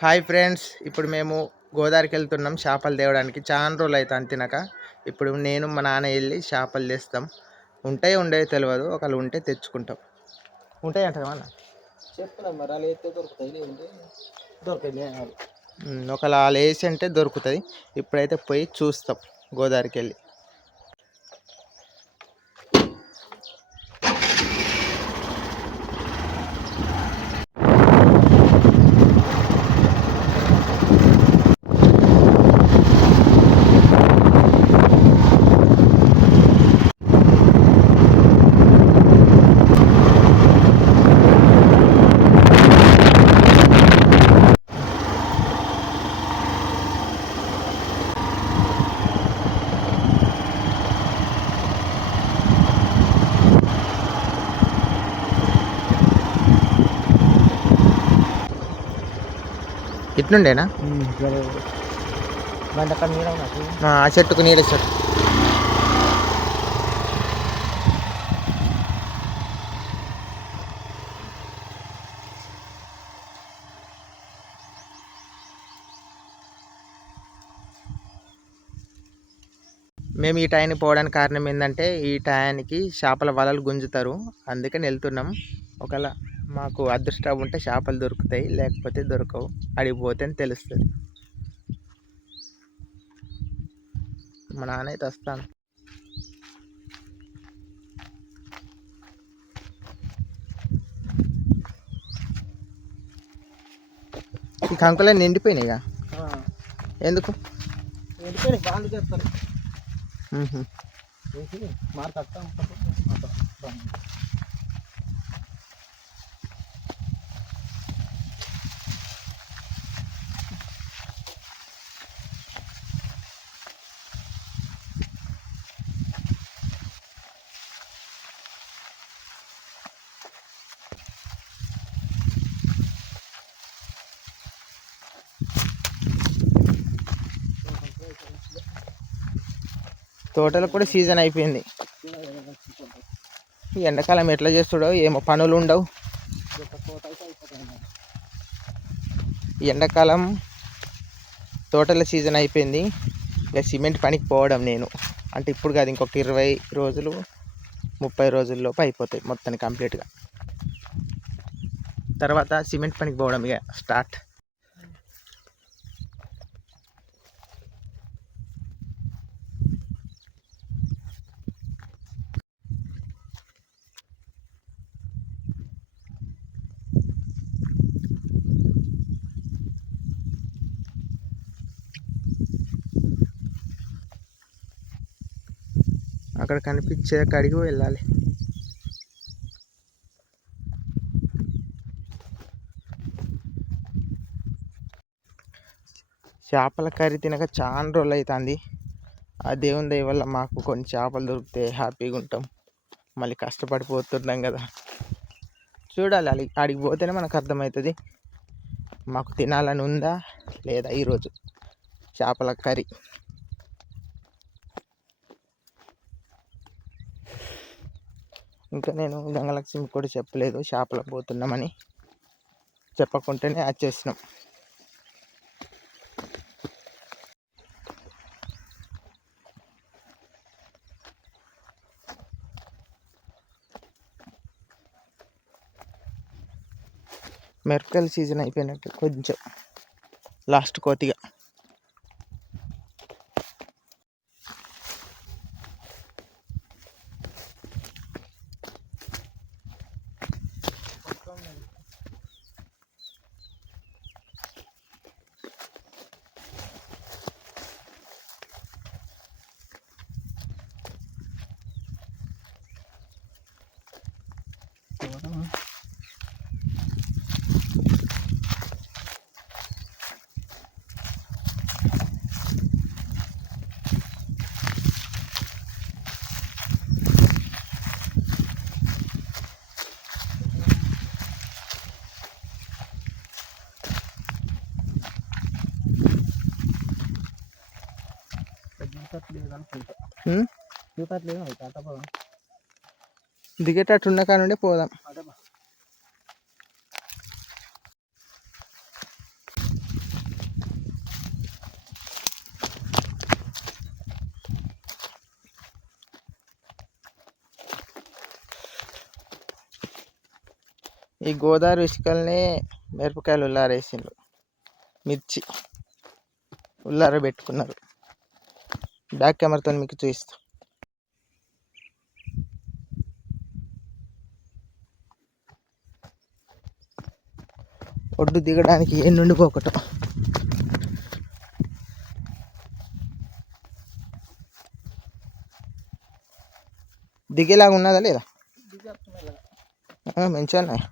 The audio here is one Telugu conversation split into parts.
హాయ్ ఫ్రెండ్స్, ఇప్పుడు మేము గోదావరికి వెళ్తున్నాం చేపలు తేవడానికి. చాలా రోజులు అవుతుంది తినక. ఇప్పుడు నేను మా నాన్న వెళ్ళి చేపలు తెస్తాం. ఉంటాయో ఉండేవి తెలియదు, ఒకళ్ళు ఉంటే తెచ్చుకుంటాం. ఉంటాయి అంట కదా చెప్తున్నా మరి అలా అయితే దొరుకుతాయి, లేదంటే దొరకదు. ఒకళ్ళు వాళ్ళు వేసి అంటే దొరుకుతుంది. ఇప్పుడైతే పోయి చూస్తాం గోదావరికి వెళ్ళి. ఇట్నుండేనా ఆ చెట్టుకు నీళ్ళ చెట్టు. మేము ఈ టైంకి పోవడానికి కారణం ఏంటంటే, ఈ టయానికి చేపల వలలు గుంజుతారు, అందుకని వెళ్తున్నాం. ఒకవేళ మాకు అదృష్టం ఉంటే చేపలు దొరుకుతాయి, లేకపోతే దొరకవు. అడిగిపోతే తెలుస్తుంది. మా నాన్న అయితే వస్తాను. ఈ కంకులన్నీ నిండిపోయినాయిగా. ఎందుకు ఎండిపోయినాయి? బాగా చేస్తారు మాట తోటలో కూడా సీజన్ అయిపోయింది. ఈ ఎండాకాలం ఎట్లా చేస్తాడో ఏమో, పనులు ఉండవు. ఎండాకాలం తోటల సీజన్ అయిపోయింది. ఇక సిమెంట్ పనికి పోవడం నేను. అంటే ఇప్పుడు కాదు, ఇంకొక 20 రోజులు 30 రోజుల్లోపు అయిపోతాయి మొత్తానికి కంప్లీట్గా. తర్వాత సిమెంట్ పనికి పోవడం ఇక స్టార్ట్. అక్కడ కనిపించే కాడికి వెళ్ళాలి. చేపల కర్రీ తినక చాలా రోజులు అవుతుంది. ఆ దేవుని దయ వల్ల మాకు కొన్ని చేపలు దొరికితే హ్యాపీగా ఉంటాం. మళ్ళీ కష్టపడిపోతున్నాం కదా. చూడాలి, ఆడికి పోతేనే మనకు అర్థమవుతుంది మాకు తినాలని ఉందా లేదా. ఈరోజు చేపల కర్రీ. ఇంకా నేను గంగలక్ష్మి కూడా చెప్పలేదు చేపలకు పోతున్నామని. చెప్పకుంటేనే వచ్చేసినాం. మిరపకాయల సీజన్ అయిపోయినట్టు కొంచెం లాస్ట్ కోతిగా. దిగేటట్టు ఉన్న కానుండే పోదాం. ఈ గోదావరి ఇసుకల్ని మిరపకాయలు ఉల్లారేసిండ్రు, మిర్చి ఉల్లార పెట్టుకున్నారు. బ్యాక్ కెమెరాతో మీకు చూపిస్తా. ఒడ్డు దిగడానికి ఏ నుండి పోకటం. దిగేలాగా ఉన్నదా లేదా? మంచిగా ఉన్నాయి.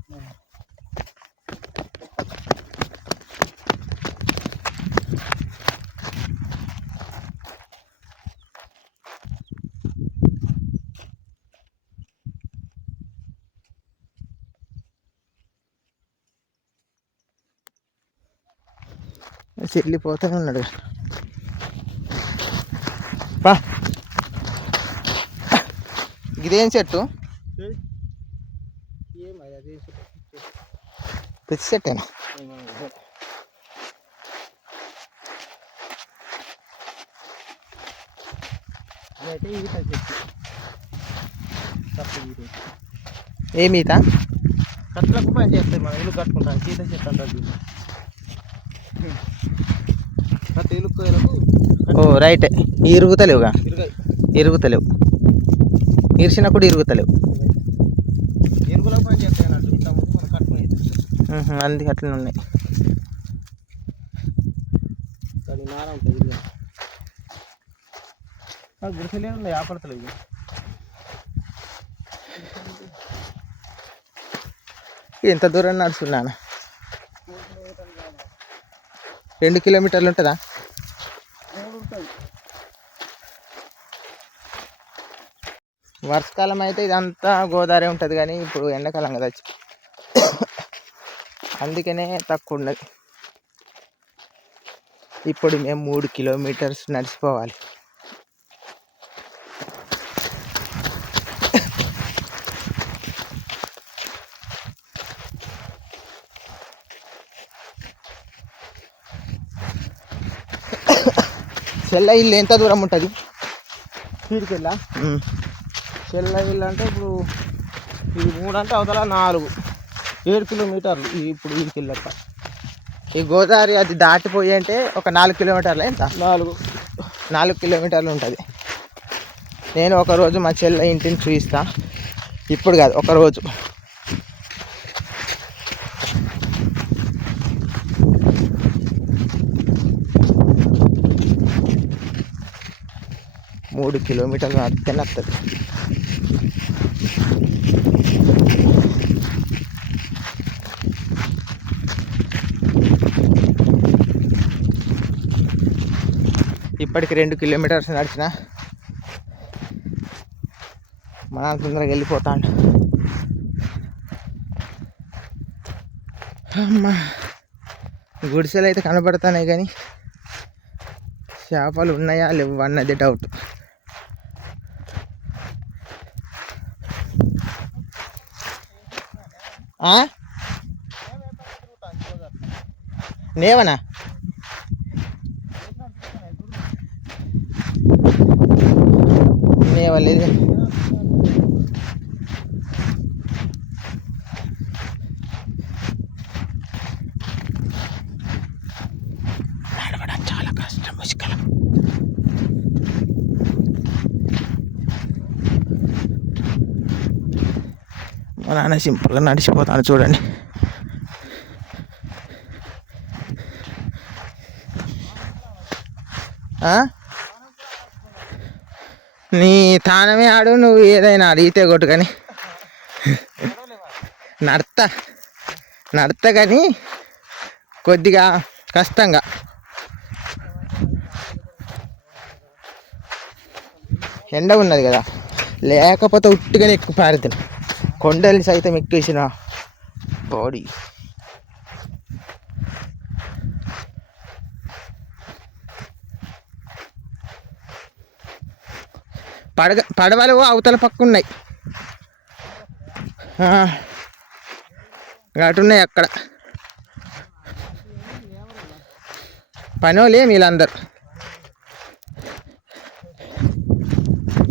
చెల్లిపోతూనే ఉన్నాడు. బా ఇదేం చెట్టు? పిచ్చి చెట్టేనా? ఏమి ఈత? కట్లకు పని చేస్తాయి, మనం ఇల్లు కట్టుకుంటాం. చీత చెట్టు అంటారు. కట్ట ఇల్లుకు ఓ రైట్. ఇరుగుతలేవుగా, ఇరుగుతలేవు. ఇరిచినప్పుడు ఇరుగుతలేవు. ఎరుగులో పని చేస్తాయి అన్నట్టు. ఇంత ముందు మనం కట్టుకునేది అందుకే అట్లనే ఉన్నాయి. అది నార ఉంటుంది. గుడిసెలే ఉన్నాయి, ఆపడతలేవు. ఎంత దూరం నడుస్తున్నాను? 2 కిలోమీటర్లు ఉంటుందా? వర్షాకాలం అయితే ఇదంతా గోదావరి ఉంటుంది, కానీ ఇప్పుడు ఎండాకాలం కదా, అందుకనే తక్కువ ఉన్నది. ఇప్పుడు మేము 3 కిలోమీటర్స్ నడిచిపోవాలి. చెల్ల ఇల్లు ఎంత దూరం ఉంటుంది? తీరికెళ్ళా చెల్ల ఇల్లు అంటే ఇప్పుడు ఈ 3 అంటే అవతల 4 7 కిలోమీటర్లు. ఇప్పుడు వీడికి వెళ్ళక ఈ గోదావరి అది దాటిపోయి అంటే ఒక 4 కిలోమీటర్లు. ఎంత? 4 కిలోమీటర్లు ఉంటుంది. నేను ఒకరోజు మా చెల్ల ఇంటిని చూపిస్తా. ఇప్పుడు కాదు, ఒకరోజు. మూడు కిలోమీటర్లు నడిస్తేనే వస్తుంది. ఇప్పటికి 2 కిలోమీటర్స్ నడిచిన మా నాన్న తొందరగా వెళ్ళిపోతాడు. అమ్మా, గుడిసెలు అయితే కనబడుతున్నాయి, కానీ చేపలు ఉన్నాయా లేవు అన్నది డౌట్. నేవనా? నేవలేదు. నడవడం చాలా కష్టం, ముష్కలం. మా నాన్న సింపుల్గా నడిచిపోతాను చూడండి. నీ తానమే ఆడు, నువ్వు ఏదైనా అడిగితే కొట్టు. కానీ నడతా కానీ కొద్దిగా కష్టంగా. ఎండ ఉన్నది కదా, లేకపోతే ఉట్టిగానే ఎక్కువ పారుతుంది. కొండల్ని సైతం ఎక్కేసిన బాడీ. పడవలు అవతల పక్క ఉన్నాయి, అటున్నాయి అక్కడ. పనోలే వీళ్ళందరూ.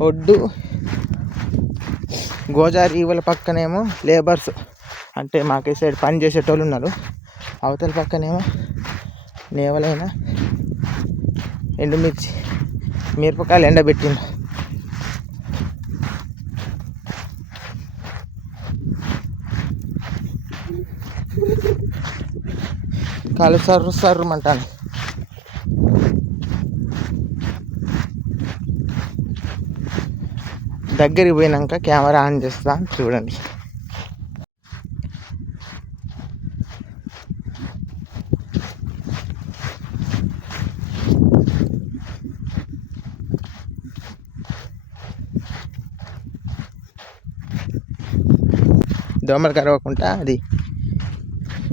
ఒడ్డు గోదావరి ఇవల పక్కనేమో లేబర్స్ అంటే మాకే సైడ్ పని చేసేటోళ్ళు ఉన్నారు, అవతల పక్కనేమో నేవలైన ఎండుమిర్చి మిరపకాయలు ఎండబెట్టిండు. కాలు సర్రు సర్రుమంటాను. దగ్గరికి పోయినాక కెమెరా ఆన్ చేస్తా చూడండి. దోమలు కరవకుండా అది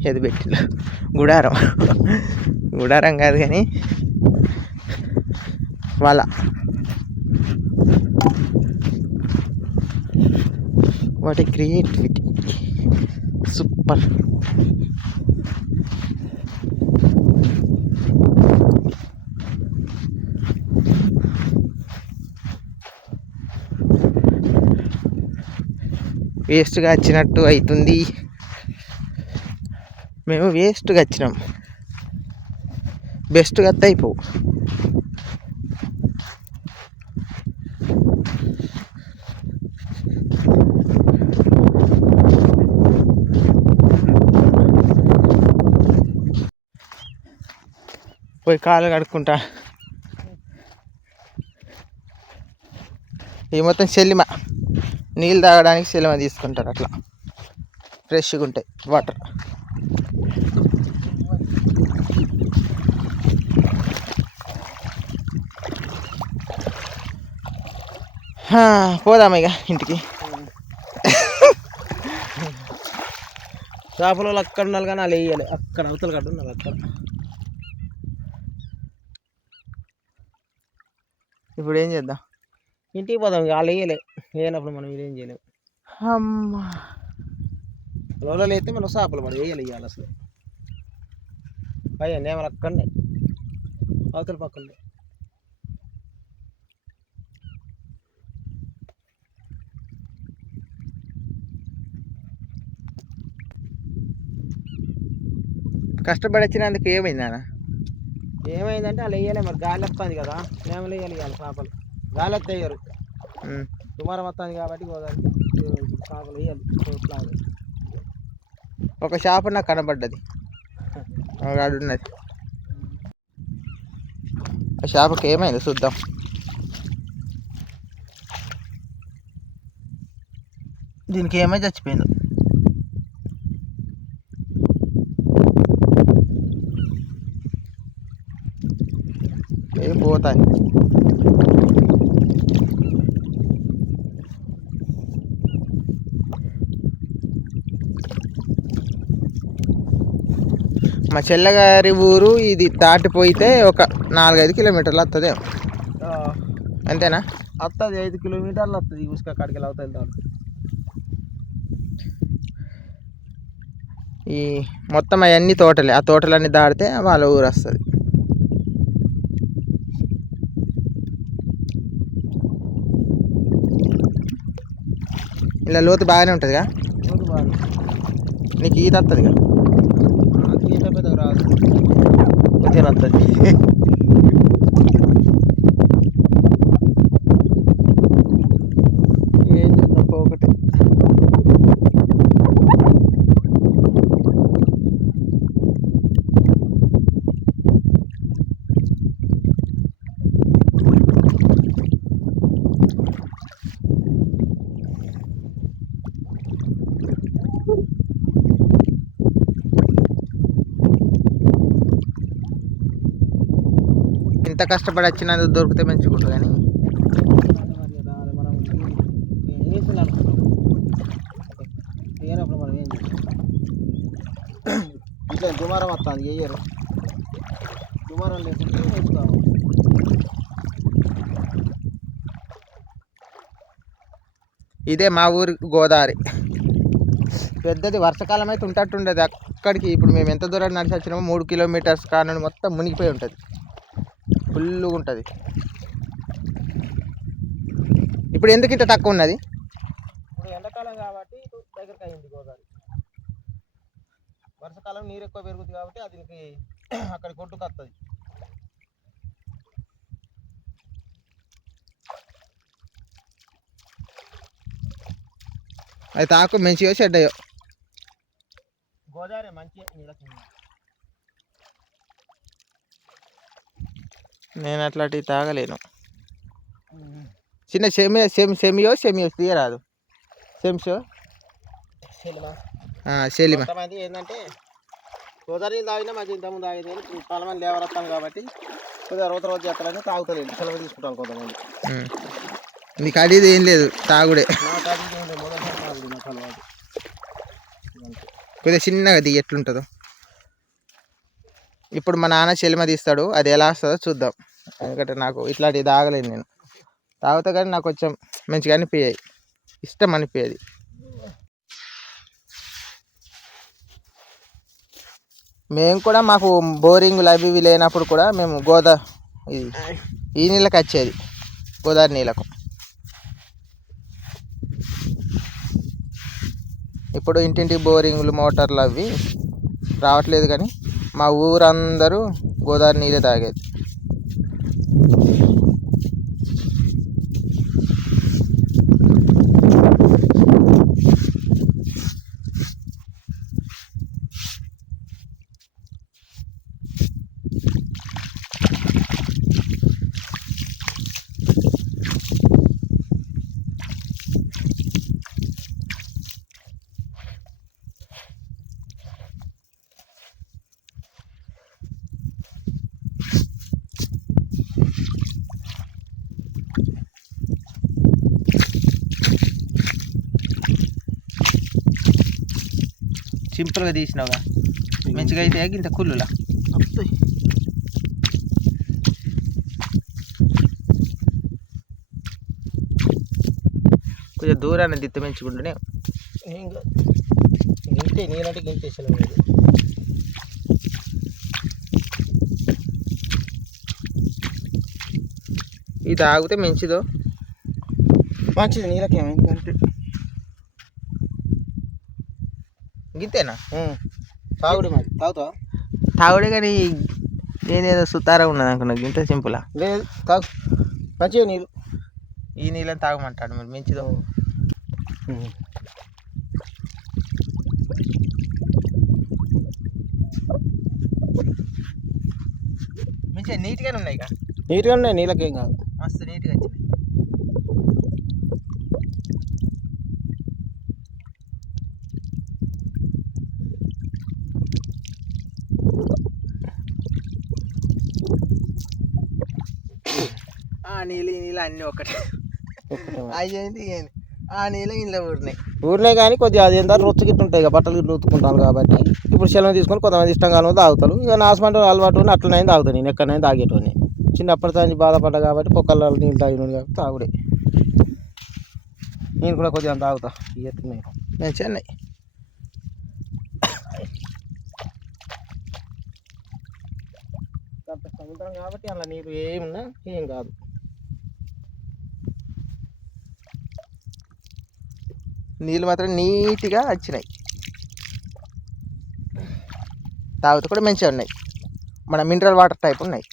ఏది పెట్టిన గుడారం, గుడారం కాదు కానీ వాళ్ళ వాటి క్రియేటివిటీ సూపర్. వేస్ట్గా వచ్చినట్టు అవుతుంది. మేము వేస్ట్గా వచ్చినాం, బెస్ట్గా వస్తే అయిపోవు. పోయి కాలు కడుక్కుంటా. ఈ మొత్తం సెల్లిమ నీళ్ళు తాగడానికి సెల్లిమ తీసుకుంటారు, అట్లా ఫ్రెష్గా ఉంటాయి వాటర్. పోదామా ఇక ఇంటికి. చేపలు అక్కడ ఉండాలి కానీ వాళ్ళు వేయాలి, అక్కడ అవతల కట్టు ఉన్నారు అక్కడ. ఇప్పుడు ఏం చేద్దాం? ఇంటికి పోదాం. వాళ్ళు వేయలే, వేయనప్పుడు మనం ఇదేం చేయలేము. అమ్మా లోలలో అయితే మనం చేపలు పడి వేయాలి. ఇవ్వాలి అసలు పైన నేమలు అక్కడనే అవతల పక్కనే. కష్టపడి వచ్చినందుకు ఏమైంది నాన్న? ఏమైందంటే వాళ్ళు వేయాలి, మరి గాలి వస్తుంది కదా, నేమలు వేయాలి. ఇవ్వాలి చేపలు గాలి వస్తే వేయరు, దుమారం వస్తుంది కాబట్టి గోదావరి చేపలు వేయాలి. ఒక చేప నాకు కనబడ్డది, ఉన్నది. ఆ చేపకి ఏమైంది చూద్దాం. దీనికి ఏమై చచ్చిపోయింది. ఏ పోతాయి. మా చెల్లగారి ఊరు ఇది దాటిపోయితే ఒక 4-5 కిలోమీటర్లు వస్తుంది, అంతేనా? వస్తుంది 5 కిలోమీటర్లు వస్తుంది. ఉసుక కాడికి అవుతుంది. ఈ మొత్తం అవన్నీ తోటలే, ఆ తోటలన్నీ దాటితే వాళ్ళ ఊరు వస్తుంది. ఇలా లోతు బాగానే ఉంటుందిగా. లోతు బాగా నీకు ఈత వస్తుందిగా. ఈత పెద్ద రాదు, కొద్దిగా వస్తుంది. ఏం చేద్దాం ఒకటి. ఇంత కష్టపడి వచ్చినందుకు దొరికితే మంచిగా ఉంటుంది కానీ మనం వేసినప్పుడు మనం ఏం చేయాలి? ఇట్లా దుమారం వస్తుంది, వేయరు. దుమారం లేకుంటే వేసుకోవాలి. ఇదే మా ఊరి గోదావరి, పెద్దది. వర్షాకాలం అయితే ఉంటట్టుండదు అక్కడికి. ఇప్పుడు మేము ఎంత దూరం నడిచి వచ్చినామో 3 కిలోమీటర్స్ కానుండి మొత్తం మునిగిపోయి ఉంటుంది, ఫుల్గా ఉంటుంది. ఇప్పుడు ఎందుకు ఇంత తక్కువ ఉన్నది? ఇప్పుడు ఎండాకాలం కాబట్టి దగ్గరికి అయింది గోదావరి. వర్షాకాలం నీరు ఎక్కువ పెరుగుతుంది కాబట్టి అది అక్కడ కొట్టుకు వస్తుంది. అయితే ఆకు మంచిగా చెడ్డయో గోదావరి మంచి నీళ్ళకి. నేను అట్లాంటివి తాగలేను. చిన్న సెమియో తీయరాదు. సెమిషో సెలిమా కొంతమంది ఏంటంటే గోదావరి నీళ్ళు తాగినా మంచి ఇంతకుముందు తాగేది. చాలా మంది లేవర్ వస్తాను కాబట్టి కొద్దిగా రోజు చేస్తారని తాగుతలేదు. సెలవు తీసుకుంటాను కొంతమంది. నీకు అడిగేది ఏం లేదు, తాగుడే. కొద్దిగా చిన్నగా అది ఎట్లుంటుందో. ఇప్పుడు మా నాన్న చెలిమ తీస్తాడు, అది ఎలా వస్తుందో చూద్దాం. ఎందుకంటే నాకు ఇట్లాంటివి తాగలేను. నేను తాగుతా కానీ నాకు కొంచెం మంచిగా అనిపించాయి, ఇష్టం అనిపించేది. మేము కూడా మాకు బోరింగులు అవి ఇవి లేనప్పుడు కూడా మేము ఈ నీళ్ళకి వచ్చేది, గోదావరి నీళ్ళకు. ఇప్పుడు ఇంటింటి బోరింగులు మోటార్లు అవి రావట్లేదు, కానీ మా ఊరందరూ గోదావరి నీళ్ళే తాగేది. సింపుల్గా తీసినావుగా, మంచిగా అయితే ఇంత కుళ్ళులా వస్తాయి. కొంచెం దూరాన్ని దిత్త పెంచుకుంటూనే గింతే నీళ్ళంటే గింతేసాను. ఇది తాగితే మంచిదో మంచిది, నీళ్ళకి ఏమైంది అంటే గింతేనా తాగుడు. మరి తాగుతావా? తాగుడే, కానీ నేనేదో సుతారా ఉన్నది అనుకున్నా. గింత సింపులా? లేదు, తాగు మంచిగా నీళ్ళు. ఈ నీళ్ళని తాగమంటాడు, మరి మంచిదో. మంచిగా నీట్గానే ఉన్నాయి. ఇక నీట్గా ఉన్నాయి, నీళ్ళకి ఏం కాదు. మస్తు నీట్గా వచ్చినాయి. ఆ నీళ్ళు ఈ నీళ్ళు అన్నీ ఒకటే. అయ్యింది ఆ నీళ్ళు ఇంట్లో ఊరినాయి కానీ కొద్దిగా అది ఎంత రొచ్చు గిట్టు ఉంటాయి. ఇక బట్టలు గిట్లు ఉతుకుంటాను కాబట్టి ఇప్పుడు సెలవు తీసుకొని కొంతమంది ఇష్టంగా తాగుతారు. ఇక నాశమంటే అలవాటు అట్లనైనా తాగుతాను. నేను ఎక్కడైనా తాగేటోని. చిన్నప్పటి నుంచి బాధపడ్డా కాబట్టి పొక్కల్లో నీళ్ళు తాగినోడు కాబట్టి తాగుడే. నేను కూడా కొద్దిగా తాగుతా. ఎత్తున్నాయి మంచిగా ఉన్నాయి. సముద్రం కాబట్టి అలా నీరు ఏమున్నా ఏం కాదు. నీళ్ళు మాత్రం నీట్గా వచ్చినాయి. తాగుతూ కూడా మంచిగా ఉన్నాయి. మన మినరల్ వాటర్ టైప్ ఉన్నాయి.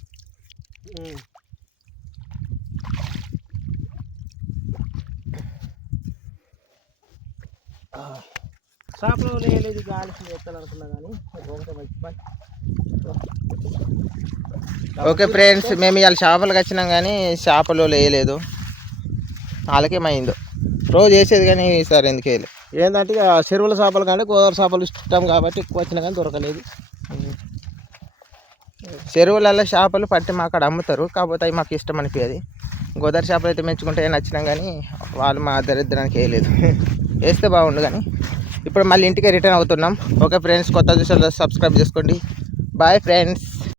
షాప్లో లేదు, గాలి ఎత్తాలనుకున్నా కానీ ఓకే ఫ్రెండ్స్, మేము ఇవాళ చేపలకు వచ్చినాం కానీ చేపలు వేయలేదు. వాళ్ళకేమైందో రోజు వేసేది కానీ ఈసారి ఎందుకు వేయలేదు. ఏంటంటే ఇక చెరువుల చేపలు కానీ గోదావరి చేపలు ఇష్టం కాబట్టి ఎక్కువ వచ్చినా కానీ దొరకలేదు. చెరువులలో చేపలు పట్టి మాకు అక్కడ అమ్ముతారు, కాకపోతే అవి మాకు ఇష్టం అనిపించేది. గోదావరి చేపలు అయితే మెచ్చుకుంటే నచ్చినాం కానీ వాళ్ళు మా దరిద్రానికి వేయలేదు. వేస్తే బాగుండు కానీ. ఇప్పుడు మళ్ళీ ఇంటికి రిటర్న్ అవుతున్నాం. ఓకే ఫ్రెండ్స్, కొత్త చూసారు సబ్స్క్రైబ్ చేసుకోండి. Bye friends.